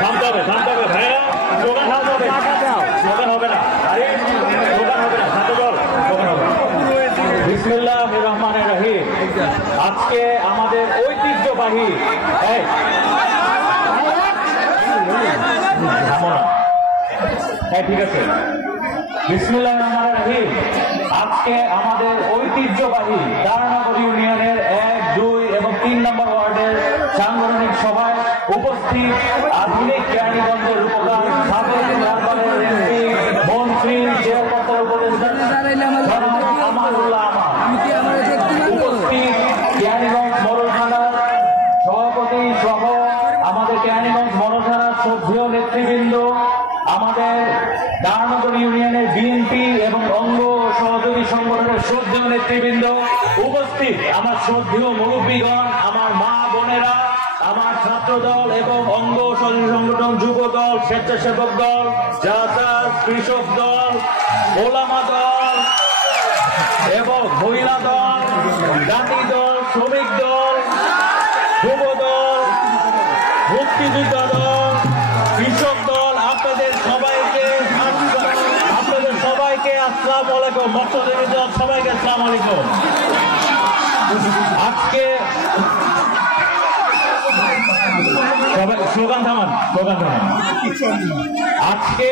থামতে হবে ভাইয়া, স্লোগান হবে না, আরে স্লোগান হবে না, ছাত্র দল স্লোগান হবে। বিসমিল্লাহির রহমানির রহিম। আজকে আমাদের ঐতিহ্যবাহী ঠিক আছে, বিসমিল্লাহির রহমানির রহিম। আজকে আমাদের ঐতিহ্যবাহী দারনগর ইউনিয়নের 1, 2 এবং 3 নম্বর ওয়ার্ডের সাংগঠনিক সভায় উপস্থিত আধুনিক কেরানীগঞ্জের রূপকার সাবেক রাজবাড়ির এমপি, মন্ত্রী, চেয়ারপারসন উপদেষ্টা আমানুল্লাহ উপস্থিত কেরানীগঞ্জ মডেল থানার সভাপতি সহ আমাদের কেরানীগঞ্জ মডেল থানার শ্রদ্ধেয় নেতৃবৃন্দ, আমাদের দারনগর ইউনিয়নের বিএনপি এবং অঙ্গ সহযোগী সংগঠনের শ্রদ্ধেয় নেতৃবৃন্দ, উপস্থিত আমার শ্রদ্ধেয় মুরব্বীগণ, আমার মা বোনেরা, আমার ছাত্র দল এবং অঙ্গ সহযোগী সংগঠন, যুব দল, স্বেচ্ছাসেবক দল, জাসাস, কৃষক দল, ওলামা দল এবং মহিলা দল, জাতি দল, শ্রমিক দল, যুব দল, মুক্তিযোদ্ধা দল, কৃষক দল, আপনাদের সবাইকে আসসালামু আলাইকুম। মৎস্যজীবী দল সবাইকে আসসালামু আলাইকুম। আজকে স্লোগান থামান। আজকে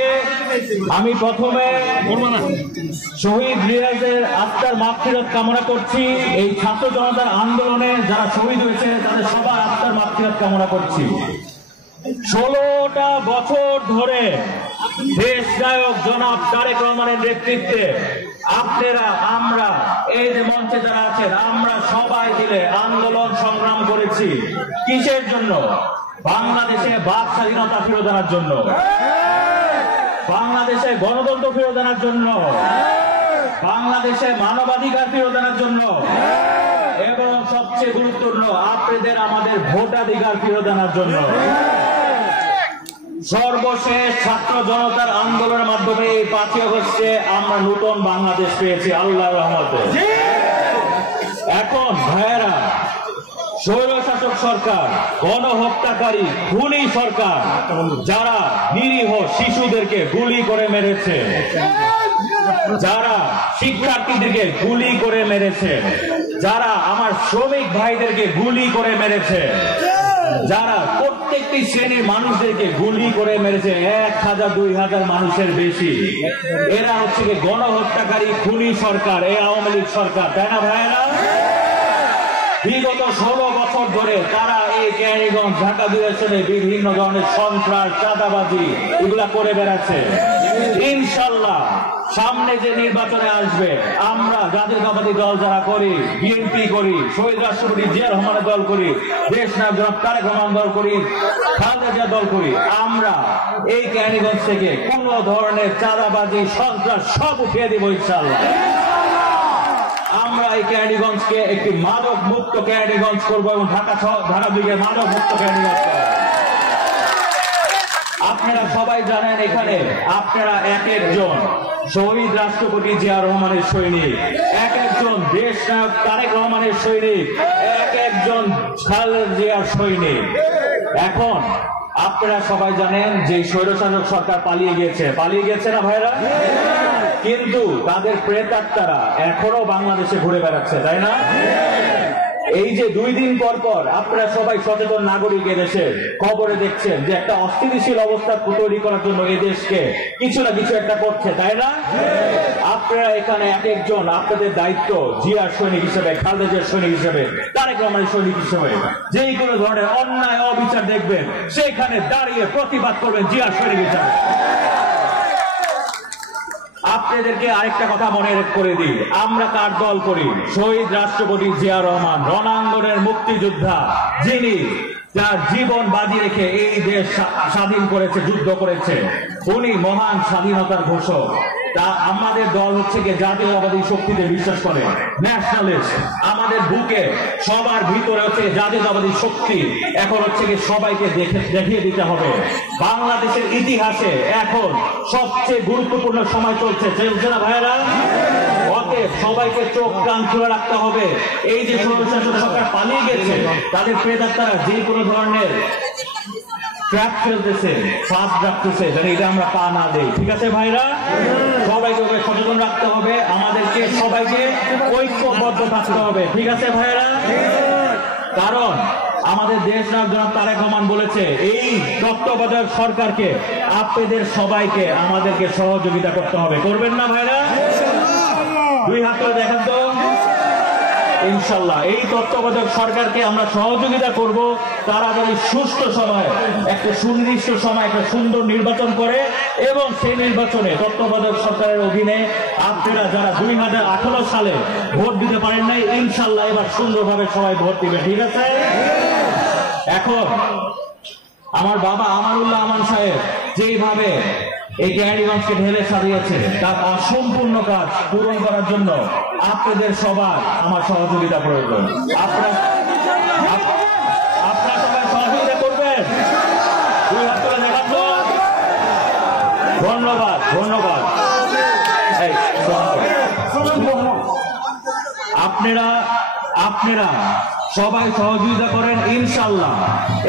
আমি প্রথমে শহীদ রিয়াজের আত্মার মাগফিরাত কামনা করছি। এই ছাত্র জনতার আন্দোলনে যারা শহীদ হয়েছে তাদের সবার আত্মার মাগফিরাত কামনা করছি। 16টা বছর ধরে দেশ নায়ক জনাব তারেক রহমানের নেতৃত্বে আপনারা, আমরা, এই যে মঞ্চে যারা আছেন, আমরা সবাই মিলে আন্দোলন সংগ্রাম করেছি। কিসের জন্য? বাংলাদেশে বাক স্বাধীনতা ফিরত আনার জন্য, বাংলাদেশে গণতন্ত্র ফিরত আনার জন্য, বাংলাদেশে মানবাধিকার ফিরত আনার জন্য এবং সবচেয়ে গুরুত্বপূর্ণ আপনাদের আমাদের ভোটাধিকার ফিরত আনার জন্য। সর্বশেষ ছাত্র জনতার আন্দোলনের মাধ্যমে এই 5ই আগস্টে আমরা নতুন বাংলাদেশ পেয়েছি আল্লাহর রহমতে। এখন ভাইয়েরা, স্বৈরশাসক সরকার, গণহত্যাকারী খুনি সরকার, যারা নিরীহ শিশুদেরকে গুলি করে মেরেছে, যারা শিক্ষার্থীদেরকে গুলি করে মেরেছে, যারা আমার শ্রমিক ভাইদেরকে গুলি করে মেরেছে, যারা প্রত্যেকটি শ্রেণীর মানুষদেরকে গুলি করে মেরেছে, 1000, 2000 মানুষের বেশি, এরা হচ্ছে গণহত্যাকারী খুনি সরকার, এই আওয়ামী লীগ সরকার, তাই না ভাইয়েরা? বিগত 16 বছর ধরে তারা এই কেরানীগঞ্জ, ঢাকা 2 আসনে বিভিন্ন ধরনের সন্ত্রাস, চাঁদাবাজি এগুলা করে বেড়াচ্ছে। ইনশাল্লাহ সামনে যে নির্বাচনে আসবে, আমরা জাতীয়তাবাদী দল যারা করি, বিএনপি করি, শহীদ রাষ্ট্রপতি জিয়া রহমানের দল করি, দেশ নায়ক জনাব তারেক রহমান দল করি, খালেদা জিয়া দল করি, আমরা এই কেরানীগঞ্জ থেকে কোন ধরনের চাঁদাবাজি, সন্ত্রাস সব উঠিয়ে দিব ইনশাল্লাহ। আমরা এই কেরানীগঞ্জকে একটি মাদক মুক্ত কেরানীগঞ্জ করবো এবং ঢাকা দিকে মাদক মুক্ত কেরানীগঞ্জ করবো। আপনারা সবাই জানেন, এখানে আপনারা এক একজন শহীদ রাষ্ট্রপতি জিয়া রহমানের সৈনিক, এক একজন দেশ নায়ক তারেক রহমানের সৈনিক, এক একজন খালেদা জিয়ার সৈনিক। এখন আপনারা সবাই জানেন যে স্বৈরশাসক সরকার পালিয়ে গিয়েছে না ভাইরা? কিন্তু তাদের প্রেতাত্মারা এখনো বাংলাদেশে ঘুরে বেড়াচ্ছে, তাই না? এই যে 2 দিন পর আপনারা সবাই সচেতন নাগরিক এদেশের খবরে দেখছেন যে একটা অস্থিতিশীল অবস্থা তৈরি করার জন্য এই দেশকে কিছু না কিছু একটা করছে, তাই না? আপনারা এখানে এক একজন আপনাদের দায়িত্ব জিয়ার সৈনিক হিসেবে, খালেদা জিয়ার সৈনিক হিসেবে, তারেক রহমানের সৈনিক হিসেবে যেই কোনো ধরনের অন্যায় অবিচার দেখবেন সেখানে দাঁড়িয়ে প্রতিবাদ করবেন জিয়ার সৈনিক হিসেবে। আপনাদেরকে আরেকটা কথা মনে করে দিই, আমরা কার দল করি? শহীদ রাষ্ট্রপতি জিয়া রহমান, রণাঙ্গনের মুক্তিযোদ্ধা, যিনি যার জীবন বাজি রেখে এই দেশ স্বাধীন করেছে, যুদ্ধ করেছে, উনি মহান স্বাধীনতার ঘোষক। তা আমাদের দল হচ্ছে কি জাতীয়তাবাদী শক্তিতে বিশ্বাস করে, ন্যাশনালিস্ট। আমাদের বুকে সবার ভিতরে হচ্ছে জাতীয়তাবাদী শক্তি। এখন হচ্ছে কি সবাইকে দেখিয়ে দিতে হবে বাংলাদেশের ইতিহাসে এখন সবচেয়ে গুরুত্বপূর্ণ সময় চলছে না ভাইয়েরা? অতএব সবাইকে চোখ কান খুলে রাখতে হবে। এই যে স্বৈরশাসক সরকার পালিয়ে গেছে, তাদের প্রেতাত্মারা যে কোনো ধরনের ট্র্যাপ ফেলতেছে, ফাস্ট রাখতেছে, যেন এটা আমরা পা না দেই। ঠিক আছে ভাইরা, সবাইকে সচেতন রাখতে হবে, আমাদেরকে সবাইকে ঐক্যবদ্ধ থাকতে হবে। ঠিক আছে ভাইরা, কারণ আমাদের দেশ নায়ক জনাব তারেক রহমান বলেছে এই তত্ত্বাবধায়ক সরকারকে আপনাদের সবাইকে আমাদেরকে সহযোগিতা করতে হবে। করবেন না ভাইরা? দুই হাত করে দেখেন তো। ইনশাল্লাহ এই তত্ত্বাবধায়ক সরকারকে আমরা সহযোগিতা করব, তারা যদি সুষ্ঠু সময় একটা সুনির্দিষ্ট সময় একটা সুন্দর নির্বাচন করে এবং সেই নির্বাচনে তত্ত্বাবধায়ক সরকারের অধীনে আপনারা যারা 2018 সালে ভোট দিতে পারেন নাই, ইনশাল্লাহ এবার সুন্দরভাবে সবাই ভোট দিবে। ঠিক আছে? এখন আমার বাবা আমানুল্লাহ আমান সাহেব যেইভাবে এই কেরানীগঞ্জকে ঢেলে সাজিয়েছে তার অসম্পূর্ণ কাজ পূরণ করার জন্য আপনাদের সবার আমার সহযোগিতা প্রয়োজন। আপনারা সবাই সহযোগিতা করবেন। দুই হাত করে দেখান তো। ধন্যবাদ, ধন্যবাদ। আপনারা সবাই সহযোগিতা করেন, ইনশাল্লাহ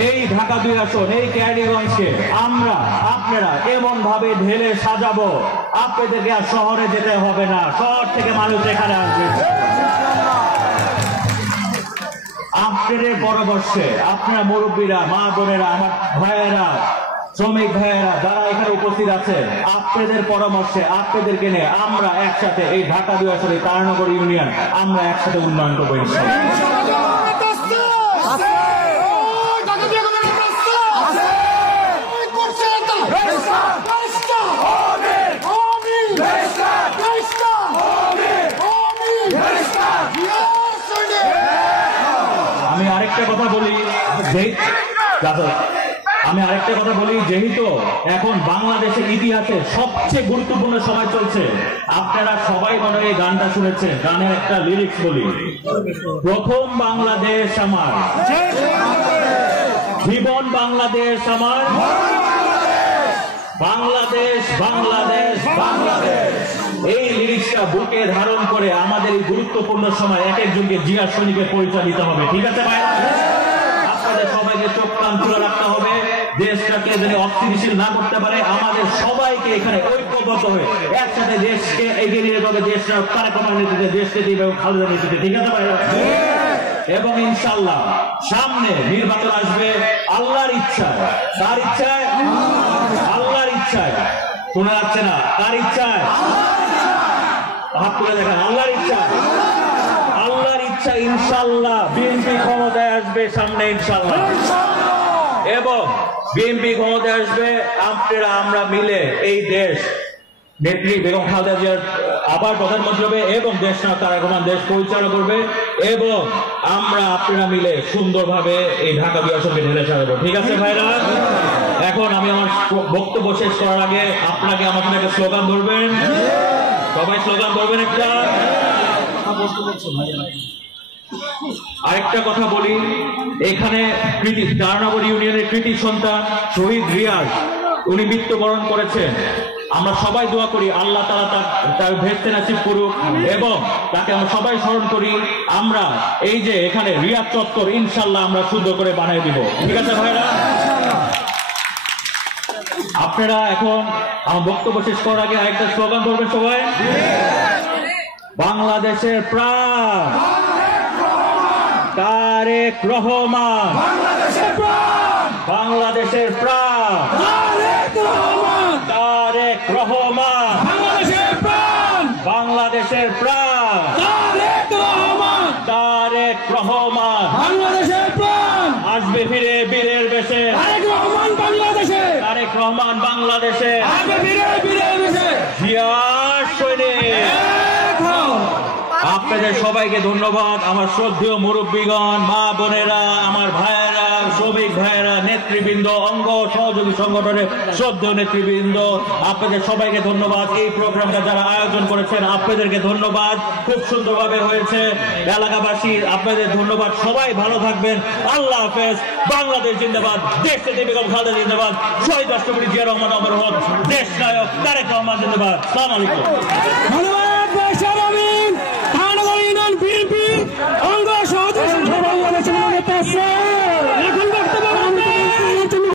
এই ঢাকা 2 আসন, এই কেরানীগঞ্জকে আপনারা এমন ভাবে ঢেলে সাজাবো, আপনাদেরকে আর শহরে যেতে হবে না, শহর থেকে মানুষ এখানে আসবে। আপনাদের পরামর্শে আপনারা মুরব্বীরা, মা বোনেরা, আমার ভাইয়েরা, শ্রমিক ভাইয়েরা যারা এখানে উপস্থিত আছে, আপনাদের পরামর্শে আপনাদেরকে নিয়ে আমরা একসাথে এই ঢাকা 2 আসনে তারানগর ইউনিয়ন আমরা একসাথে উন্নয়ন করবো ইনশাআল্লাহ। আমি আরেকটা কথা বলি, যেহেতু এখন বাংলাদেশের ইতিহাসে সবচেয়ে গুরুত্বপূর্ণ সময় চলছে, আপনারা সবাই মনে হয় এই গানটা শুনেছেন, গানের একটা লিরিক্স বলি, প্রথম বাংলাদেশ আমার, জীবন বাংলাদেশ আমার, বাংলাদেশ বাংলাদেশ বাংলাদেশ। এই লিরিক্সটা বুকে ধারণ করে আমাদের এই গুরুত্বপূর্ণ সময় এক একজনকে জিয়া সৈনিকের পরিচয় দিতে হবে। ঠিক আছে ভাই? আপনাদের সবাইকে চোখ কান খোলা রাখতে হবে, দেশটাকে যদি অস্থিতিশীল না করতে পারে আমাদের সবাইকে এখানে ঐক্যবদ্ধ হয়ে একসাথে দেশকে এগিয়ে নিয়ে যাবে, দেশটা তারেক রহমানের নেতৃত্বে, দেশকে দিবে এবং খালেদার নেতৃত্বে। ঠিক আছে ভাই? এবং ইনশাআল্লাহ সামনে নির্বাচন আসবে আল্লাহর ইচ্ছায়। তার ইচ্ছায়, আল্লাহর ইচ্ছায়। শোনা যাচ্ছে না? তার ইচ্ছায়, হাত তুলে দেখেন, আল্লাহর ইচ্ছায়, আল্লাহর ইচ্ছা। ইনশাআল্লাহ বিএনপি ক্ষমতায় আসবে সামনে ইনশাআল্লাহ, এবং বিএনপি ক্ষমতায় আসবে, আমরা মিলে এই দেশ নেত্রী বেগম খালেদা জিয়ার আবার প্রধানমন্ত্রী হবে এবং দেশ নায়ক তারেক রহমান দেশ পরিচালনা করবে, এবং আপনারা মিলে সুন্দরভাবে এই ঢাকা 2 আসনকে ঢেলে সাজাবো। ঠিক আছে ভাইরা? এখন আমি আমার বক্তব্য শেষ করার আগে আপনাকে আমার সাথে একটা স্লোগান ধরবেন, সবাই স্লোগান ধরবেন একটা। আরেকটা কথা বলি, এখানে তারানগর ইউনিয়নের কৃতি সন্তান শহীদ রিয়াজ উনি মৃত্যুবরণ করেছেন। আমরা সবাই দোয়া করি আল্লাহ তাআলা তার ভেস্তে নসিব করুক, এবং তাকে আমরা সবাই স্মরণ করি। আমরা এই যে এখানে রিয়াজ চত্বর ইনশাআল্লাহ আমরা সুন্দর করে বানিয়ে দিব। ঠিক আছে ভাইরা? আপনারা এখন আমার বক্তব্য শেষ করার আগে আরেকটা স্লোগান ধরবেন সবাই। বাংলাদেশের প্রাণ তারেক রহমান, বাংলাদেশের প্রাণ তারেক রহমান, বাংলাদেশের প্রাণ তারেক রহমান, আসবে ফিরে বীরের বেশে তারেক রহমান, বাংলাদেশে জিয়া সৈনিক। আপনাদের সবাইকে ধন্যবাদ। আমার শ্রদ্ধেয় মুরব্বীগণ, মা বোনেরা, আমার ভাইয়েরা, শ্রমিক ভাইয়েরা, নেতৃবৃন্দ, অঙ্গ সহযোগী সংগঠনের শ্রদ্ধেয় নেতৃবৃন্দ, আপনাদের সবাইকে ধন্যবাদ। এই প্রোগ্রামটা যারা আয়োজন করেছেন আপনাদেরকে ধন্যবাদ। খুব সুন্দরভাবে হয়েছে। এলাকাবাসী আপনাদের ধন্যবাদ। সবাই ভালো থাকবেন। আল্লাহ হাফেজ। বাংলাদেশ জিন্দাবাদ, দেশ নেত্রী বেগম খালেদা জিন্দাবাদ, শহীদ রাষ্ট্রপতি জিয়া রহমান অমর হোক, দেশ নায়ক তারেক রহমান জিন্দাবাদ। আসসালামু আলাইকুম।